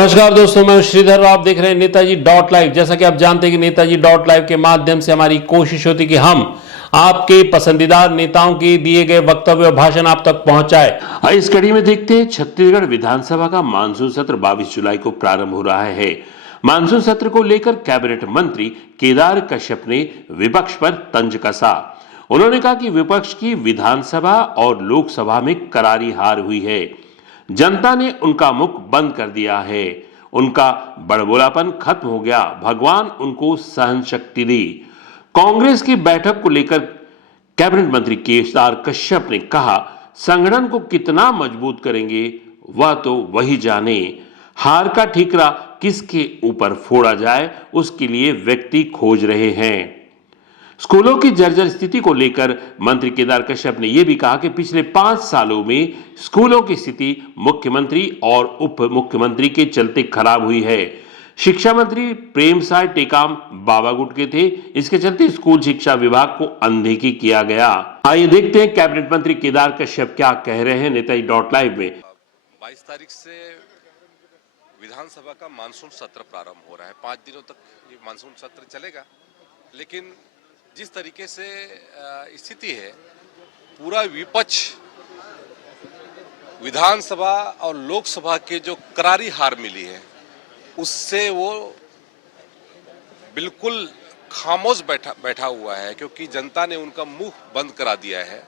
नमस्कार दोस्तों, मैं श्रीधर। आप देख रहे हैं नेताजी डॉट लाइव। जैसा कि आप जानते हैं कि नेताजी डॉट लाइव के माध्यम से हमारी कोशिश होती है कि हम आपके पसंदीदा नेताओं के दिए गए वक्तव्य और भाषण आप तक पहुंचाए। इस कड़ी में देखते हैं छत्तीसगढ़ विधानसभा का मानसून सत्र 22 जुलाई को प्रारंभ हो रहा है। मानसून सत्र को लेकर कैबिनेट मंत्री केदार कश्यप ने विपक्ष पर तंज कसा। उन्होंने कहा कि विपक्ष की विधानसभा और लोकसभा में करारी हार हुई है। जनता ने उनका मुख बंद कर दिया है। उनका बड़बोलापन खत्म हो गया। भगवान उनको सहन शक्ति दी। कांग्रेस की बैठक को लेकर कैबिनेट मंत्री केदार कश्यप ने कहा, संगठन को कितना मजबूत करेंगे वह तो वही जाने। हार का ठीकरा किसके ऊपर फोड़ा जाए उसके लिए व्यक्ति खोज रहे हैं। स्कूलों की जर्जर स्थिति को लेकर मंत्री केदार कश्यप ने यह भी कहा कि पिछले 5 सालों में स्कूलों की स्थिति मुख्यमंत्री और उप मुख्यमंत्री के चलते खराब हुई है। शिक्षा मंत्री प्रेमसाय टेकाम बाबा गुट के थे। इसके चलते स्कूल शिक्षा विभाग को अनदेखी किया गया। आइए देखते हैं कैबिनेट मंत्री केदार कश्यप क्या कह रहे हैं नेताजी डॉट लाइव में। 22 तारीख से विधानसभा का मानसून सत्र प्रारंभ हो रहा है। 5 दिनों तक ये मानसून सत्र चलेगा, लेकिन जिस तरीके से स्थिति है, पूरा विपक्ष विधानसभा और लोकसभा के जो करारी हार मिली है उससे वो बिल्कुल खामोश बैठा हुआ है, क्योंकि जनता ने उनका मुंह बंद करा दिया है।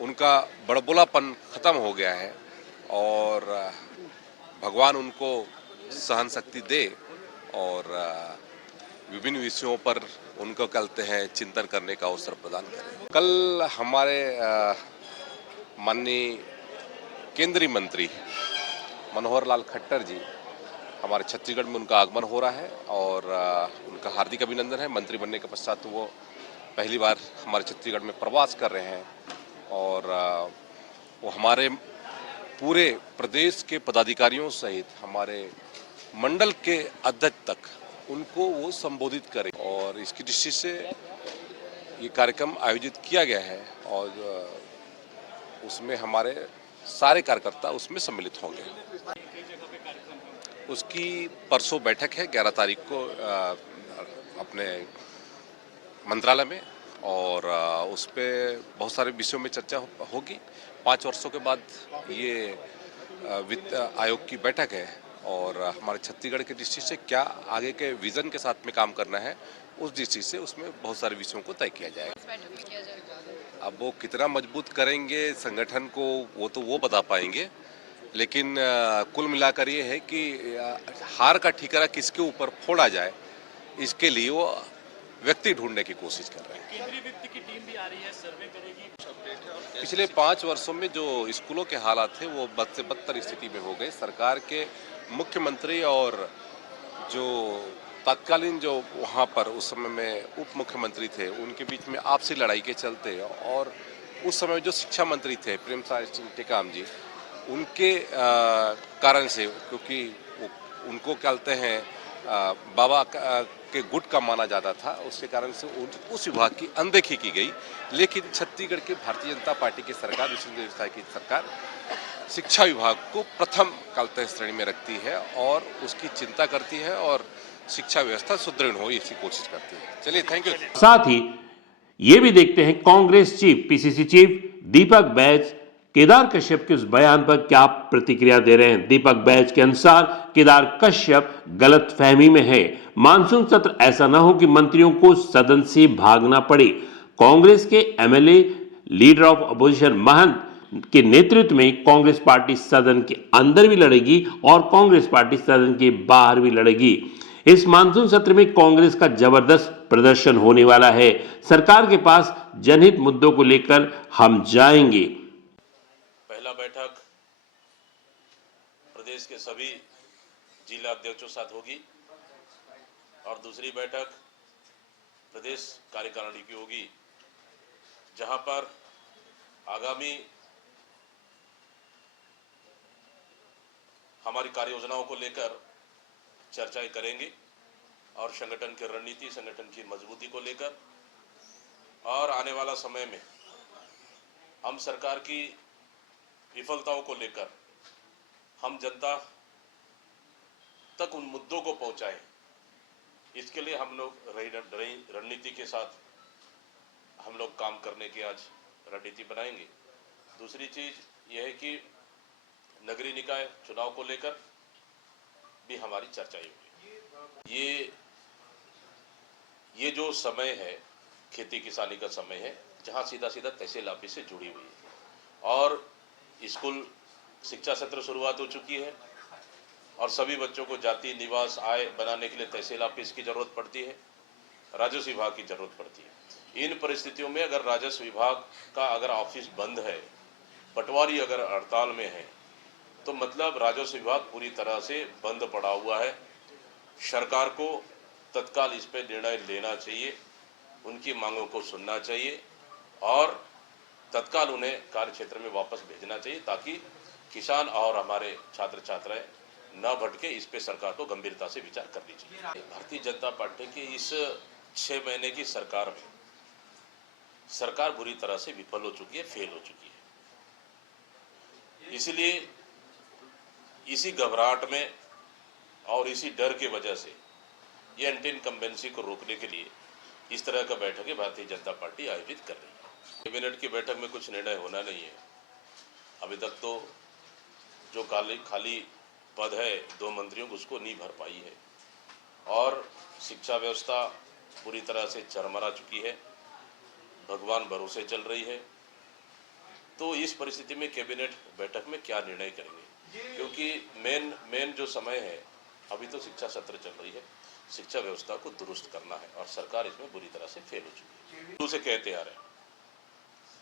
उनका बड़बोलापन खत्म हो गया है और भगवान उनको सहन शक्ति दे और विभिन्न विषयों पर उनको कहते हैं चिंतन करने का अवसर प्रदान करें। कल हमारे माननीय केंद्रीय मंत्री मनोहर लाल खट्टर जी, हमारे छत्तीसगढ़ में उनका आगमन हो रहा है और उनका हार्दिक अभिनंदन है। मंत्री बनने के पश्चात वो पहली बार हमारे छत्तीसगढ़ में प्रवास कर रहे हैं और वो हमारे पूरे प्रदेश के पदाधिकारियों सहित हमारे मंडल के अध्यक्ष तक उनको वो संबोधित करें और इसकी दृष्टि से ये कार्यक्रम आयोजित किया गया है और उसमें हमारे सारे कार्यकर्ता उसमें सम्मिलित होंगे। उसकी परसों बैठक है 11 तारीख को अपने मंत्रालय में और उस पर बहुत सारे विषयों में चर्चा होगी। 5 वर्षों के बाद ये वित्त आयोग की बैठक है और हमारे छत्तीसगढ़ की दृष्टि से क्या आगे के विजन के साथ में काम करना है, उस दृष्टि से उसमें बहुत सारे विषयों को तय किया जाएगा। अब वो कितना मजबूत करेंगे संगठन को वो तो वो बता पाएंगे, लेकिन कुल मिलाकर ये है कि हार का ठीकरा किसके ऊपर फोड़ा जाए, इसके लिए वो व्यक्ति ढूंढने की कोशिश कर रहे हैं। केंद्रीय वित्त की टीम भी आ रही है, सर्वे करेगी। पिछले 5 वर्षों में जो स्कूलों के हालात थे वो बद से बदतर स्थिति में हो गए। सरकार के मुख्यमंत्री और जो तत्कालीन जो वहाँ पर उस समय में उप मुख्यमंत्री थे, उनके बीच में आपसी लड़ाई के चलते और उस समय जो शिक्षा मंत्री थे प्रेमसाय टेकाम जी, उनके कारण से, क्योंकि उनको कहते हैं बाबा के गुट का माना जाता था, उसके कारण से उस विभाग की अनदेखी की गई। लेकिन छत्तीसगढ़ की भारतीय जनता पार्टी की सरकार, विष्णुदेव साय की सरकार शिक्षा विभाग को प्रथम कालतः श्रेणी में रखती है और उसकी चिंता करती है और शिक्षा व्यवस्था सुदृढ़ हो इसकी कोशिश करती है। चलिए, थैंक यू। साथ ही ये भी देखते हैं Congress chief PCC chief Deepak Baij Kedar Kashyap के उस बयान पर क्या प्रतिक्रिया दे रहे हैं। दीपक बैज के अनुसार केदार कश्यप गलतफहमी में है। मानसून सत्र ऐसा ना हो कि मंत्रियों को सदन से भागना पड़े। कांग्रेस के एमएलए लीडर ऑफ अपोजिशन महंत के नेतृत्व में कांग्रेस पार्टी सदन के अंदर भी लड़ेगी और कांग्रेस पार्टी सदन के बाहर भी लड़ेगी। इस मानसून सत्र में कांग्रेस का जबरदस्त प्रदर्शन होने वाला है। सरकार के पास जनहित मुद्दों को लेकर हम जाएंगे। पहला बैठक प्रदेश के सभी जिला अध्यक्षों के साथ होगी और दूसरी बैठक प्रदेश कार्यकारिणी की होगी, जहां पर आगामी हमारी कार्य योजनाओं को लेकर चर्चाएं करेंगे और संगठन की रणनीति, संगठन की मजबूती को लेकर और आने वाला समय में हम सरकार की विफलताओं को लेकर हम जनता तक उन मुद्दों को पहुंचाएं। इसके लिए हम लोग रणनीति के साथ हम लोग काम करने की आज रणनीति बनाएंगे। दूसरी चीज यह है कि नगरीय निकाय चुनाव को लेकर भी हमारी चर्चा होगी। ये जो समय है खेती किसानी का समय है, जहां सीधा सीधा तहसील ऑफिस से जुड़ी हुई है और स्कूल शिक्षा सत्र शुरुआत हो चुकी है और सभी बच्चों को जाति निवास आय बनाने के लिए तहसील ऑफिस की जरूरत पड़ती है, राजस्व विभाग की जरूरत पड़ती है। इन परिस्थितियों में अगर राजस्व विभाग का अगर ऑफिस बंद है, पटवारी अगर हड़ताल में है, तो मतलब राजस्व विभाग पूरी तरह से बंद पड़ा हुआ है। सरकार को तत्काल इस पर निर्णय लेना चाहिए, उनकी मांगों को सुनना चाहिए और तत्काल उन्हें कार्य क्षेत्र में वापस भेजना चाहिए, ताकि किसान और हमारे छात्र छात्राएं न भटके। इस पे सरकार को गंभीरता से विचार करनी चाहिए। भारतीय जनता पार्टी की इस 6 महीने की सरकार में सरकार बुरी तरह से विफल हो चुकी है, फेल हो चुकी है। इसलिए इसी घबराहट में और इसी डर की वजह से ये एंटी इनकम्बेंसी को रोकने के लिए इस तरह का बैठक भारतीय जनता पार्टी आयोजित कर रही है। कैबिनेट की बैठक में कुछ निर्णय होना नहीं है। अभी तक तो जो खाली पद है 2 मंत्रियों को, उसको नहीं भर पाई है और शिक्षा व्यवस्था पूरी तरह से चरमरा चुकी है, भगवान भरोसे चल रही है। तो इस परिस्थिति में कैबिनेट बैठक में क्या निर्णय करेंगे, क्योंकि मेन जो समय है अभी तो शिक्षा सत्र चल रही है, शिक्षा व्यवस्था को दुरुस्त करना है और सरकार इसमें बुरी तरह से फेल हो चुकी है। दूसरे कहते आ रहे हैं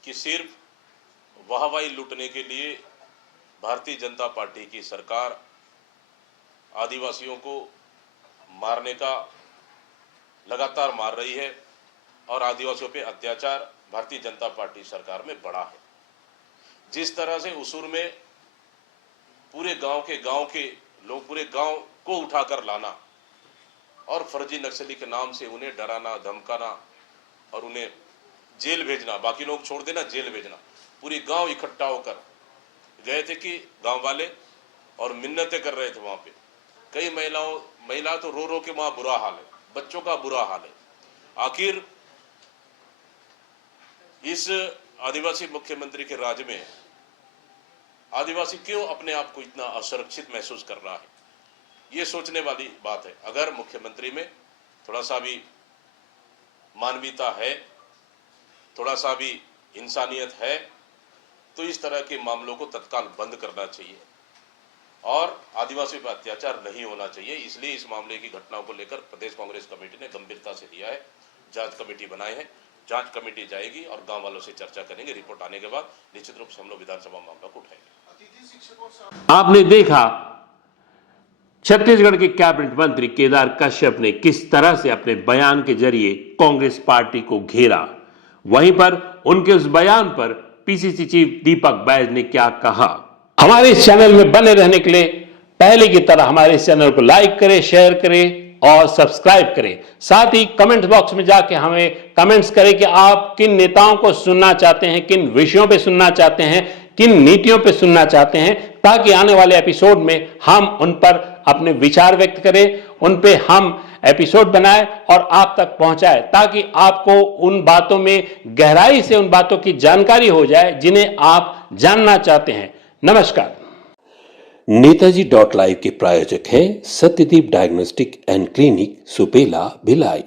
कि सिर्फ वाहवाही लूटने के लिए भारतीय जनता पार्टी की सरकार आदिवासियों को मारने का लगातार मार रही है और आदिवासियों पे अत्याचार भारतीय जनता पार्टी सरकार में बढ़ा है। जिस तरह से उसूर में पूरे गांव के लोग पूरे गांव को उठाकर लाना और फर्जी नक्सली के नाम से उन्हें डराना धमकाना और उन्हें जेल भेजना, बाकी लोग छोड़ देना, जेल भेजना। पूरी गांव इकट्ठा होकर गए थे कि गांव वाले और मिन्नतें कर रहे थे। वहां पे कई महिला तो रो के वहां बुरा हाल है, बच्चों का बुरा हाल है। आखिर इस आदिवासी मुख्यमंत्री के राज में आदिवासी क्यों अपने आप को इतना असुरक्षित महसूस कर रहा है, ये सोचने वाली बात है। अगर मुख्यमंत्री में थोड़ा सा भी मानवीयता है, थोड़ा सा भी इंसानियत है, तो इस तरह के मामलों को तत्काल बंद करना चाहिए और आदिवासियों पर अत्याचार नहीं होना चाहिए। इसलिए इस मामले की घटनाओं को लेकर प्रदेश कांग्रेस कमेटी ने गंभीरता से लिया है। जांच कमेटी बनाए हैं, जांच कमेटी जाएगी और गांव वालों से चर्चा करेंगे। रिपोर्ट आने के बाद निश्चित रूप से हम लोग विधानसभा मामला को उठाएंगे। आपने देखा छत्तीसगढ़ के कैबिनेट मंत्री केदार कश्यप ने किस तरह से अपने बयान के जरिए कांग्रेस पार्टी को घेरा। वहीं पर उनके उस बयान पर पीसीसी चीफ दीपक बैज ने क्या कहा। हमारे इस चैनल में बने रहने के लिए पहले की तरह हमारे इस चैनल को लाइक करें, शेयर करें और सब्सक्राइब करें। साथ ही कमेंट बॉक्स में जाके हमें कमेंट्स करें कि आप किन नेताओं को सुनना चाहते हैं, किन विषयों पे सुनना चाहते हैं, किन नीतियों पे सुनना चाहते हैं, ताकि आने वाले एपिसोड में हम उन पर अपने विचार व्यक्त करें, उन पे हम एपिसोड बनाएं और आप तक पहुंचाएं, ताकि आपको उन बातों में गहराई से उन बातों की जानकारी हो जाए जिन्हें आप जानना चाहते हैं। नमस्कार। नेताजी .live के प्रायोजक हैं Satyadeep diagnostic and clinic, Supela, Bhilai.